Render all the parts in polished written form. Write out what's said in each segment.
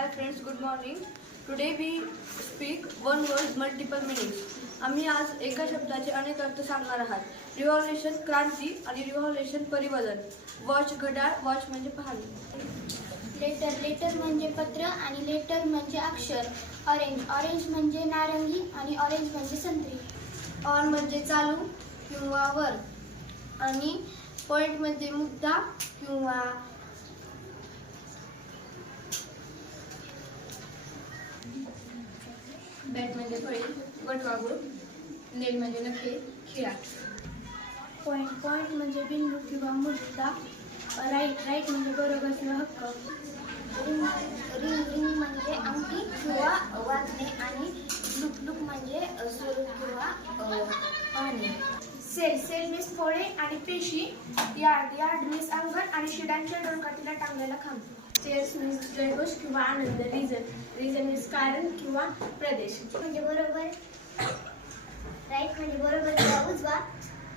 Hi friends, good morning. Today we speak one word multiple meanings. आम्ही आज एका शब्दाचे अनेक अर्थ सांगणार आहात. रिव्हॉल्युशन क्रांती आणि रिव्हॉल्युशन परिवर्तन. वॉच घड्याळ, वॉच म्हणजे पाहणे. लेटर म्हणजे पत्र आणि लेटर म्हणजे अक्षर. ऑरेंज म्हणजे नारंगी आणि ऑरेंज म्हणजे संत्री. ऑन म्हणजे चालू किंवा वर आणि पॉइंट म्हणजे मुद्दा किंवा बॅट म्हणजे फळी, वटवाघूळ, नेल म्हणजे नखे, खिळा. पॉइंट म्हणजे बिंदू किंवा मुद्दा. राईट म्हणजे बरोबर किंवा हक्क. रिंग म्हणजे अंगठी किंवा वाजणे आणि लुक म्हणजे स्वरूप किंवा पाहणे. सेल मीन्स फळे आणि पेशी. यार्ड मीन्स अंगण आणि शिडांच्या डोरकाठीला टांगलेला खांब. चेअर्स मीन्स जयघोष किंवा आनंद. रिझन मीन्स कारण किंवा प्रदेश. म्हणजे बरोबर. राईट म्हणजे बरोबर किंवा उजवा.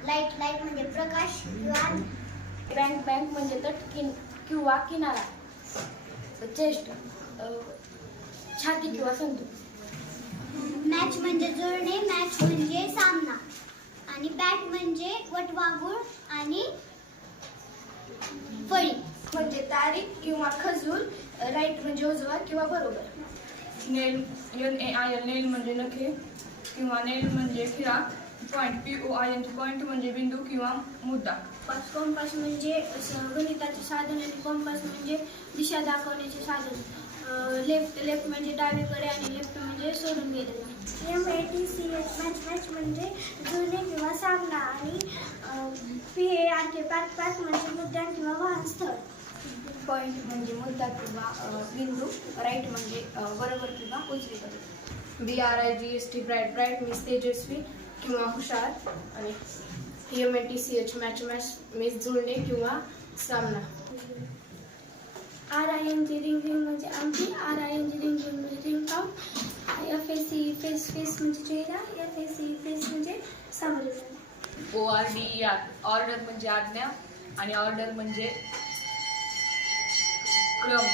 लाईट म्हणजे प्रकाश किंवा बँक म्हणजे तट किंवा किनारा. चेस्ट छाती किंवा संतू. मॅच म्हणजे जुळणे. मॅच म्हणजे सामना. आणि बॅट म्हणजे वटवाघूळ आणि फळी. म्हणजे तारीख किंवा खजूर. राईट म्हणजे उजवा किंवा बरोबर. नेल नेल म्हणजे नखे किंवा नेल म्हणजे खिळा. पॉइंट पॉइंट म्हणजे बिंदू किंवा मुद्दा. कॉम्पास म्हणजे गणिताचे साधन आणि कॉम्पास म्हणजे दिशा दाखवण्याचे साधन. लेफ्ट म्हणजे डावीकडे आणि लेफ्ट म्हणजे सोडून गेलेले. MATCH मॅच म्हणजे जुळणे किंवा सामना. आणि PARK म्हणजे मुद्दा किंवा वाहन स्थळ. पॉइंट म्हणजे मुद्दा किंवा बिंदू. राईट म्हणजे बरोबर किंवा उजवीकडे. BRIGST ब्राईट मीन्स तेजस्वी किंवा हुशार. आणि MATCH मॅच मीन्स जुळणे किंवा सामना. RING रिंग म्हणजे अंगठी. RING रिंग म्हणजे रिंग काउंट. FAC फेस म्हणजे चेहरा. FAC फेस म्हणजे सामोरे. ORDER ऑर्डर म्हणजे आज्ञा आणि ऑर्डर म्हणजे क्रम.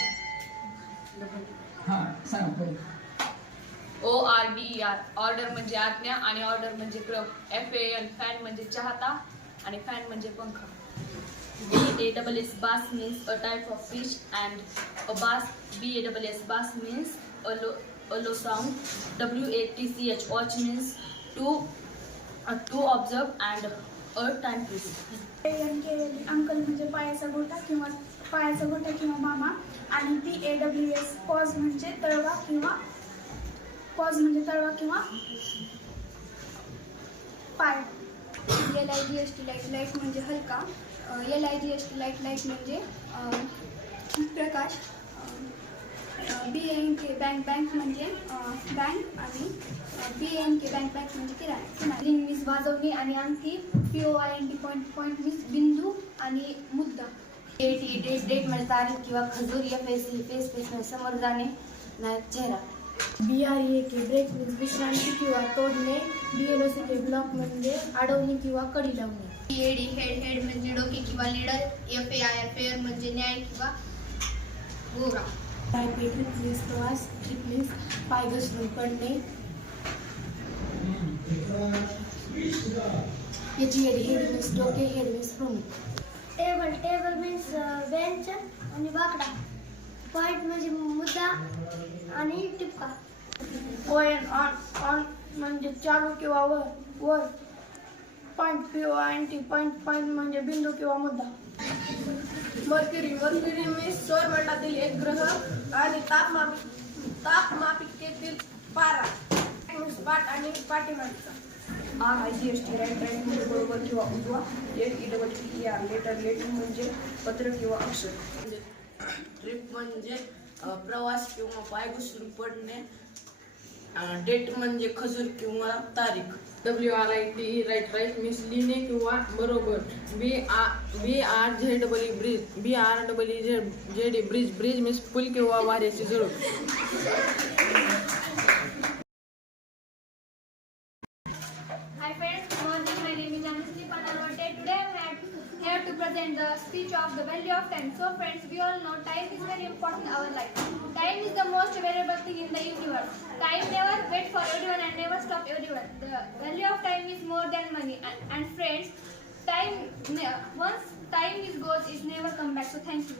ORDER ऑर्डर म्हणजे आज्ञा आणि ऑर्डर म्हणजे क्रम. FAN फॅन म्हणजे चाहता आणि फॅन म्हणजे पंखा. BASS bass means a type of fish and a bass. BASS means a low sound. WATCH watch means to observe and a timepiece. Uncle म्हणजे पायाचा गोटा किंवा मामा. आणि PAWS पॉज म्हणजे तळवा किंवा पाय. LIGST लाईट म्हणजे हलका. LIGST लाईट म्हणजे प्रकाश. BANK बँक म्हणजे बँक आणि BANK बँक म्हणजे किराणा. रिंग मीन्स वाजवणे आणि अंगठी. POINT पॉइंट मीन्स बिंदू आणि मुद्दा. डेट म्हणजे तारीख किंवा खजूर. FAC फेस म्हणजे समोर जाणे नाही चेहरा. BREAK ब्रेक मीन्स विश्रांती किंवा तोडणे. BLOCK ब्लॉक म्हणजे अडवणे किंवा कडी लावणे. PAD हेड म्हणजे डोके किंवा लीडर. FAIR फेअर म्हणजे न्याय किंवा गोरा. ट्रिप मीन्स प्रवास. ट्रिप मीन्स पाय घसरून पडणे. HED हेड मीन्स डोके. हेड मीन्स भ्रूण. टेबल मीन्स बेंच आणि वाकडा. पॉइंट म्हणजे मुद्दा आणि टिपका. ऑन म्हणजे चालू किंवा वर. पॉइंट पॉइंट म्हणजे बिंदू किंवा मुद्दा. मर्क्युरी मीन्स सौरमंडळातील एक ग्रह आणि तापमापिकेतील पारा. पाठ आणि पाठीमागचा. RIGST राईट म्हणजे बरोबर किंवा उजवा. LETTER लेटर म्हणजे पत्र किंवा अक्षर. ट्रिप म्हणजे प्रवास किंवा पाय घसरून पडणे. डेट म्हणजे खजूर किंवा तारीख. WRITE राईट मीन्स लिहिणे किंवा बरोबर. BRZED ब्रिज मीन्स पूल किंवा वाऱ्याची झुळूक. Hi friends, good morning. My name is Anushree Panarwate. Today I am here to present the speech of the value of time. So friends, we all know time is very important in our life. Time is the most valuable thing in the universe. Time never wait for everyone and never stop everyone. The value of time is more than money. And friends, once time is goes, it never come back. So thank you.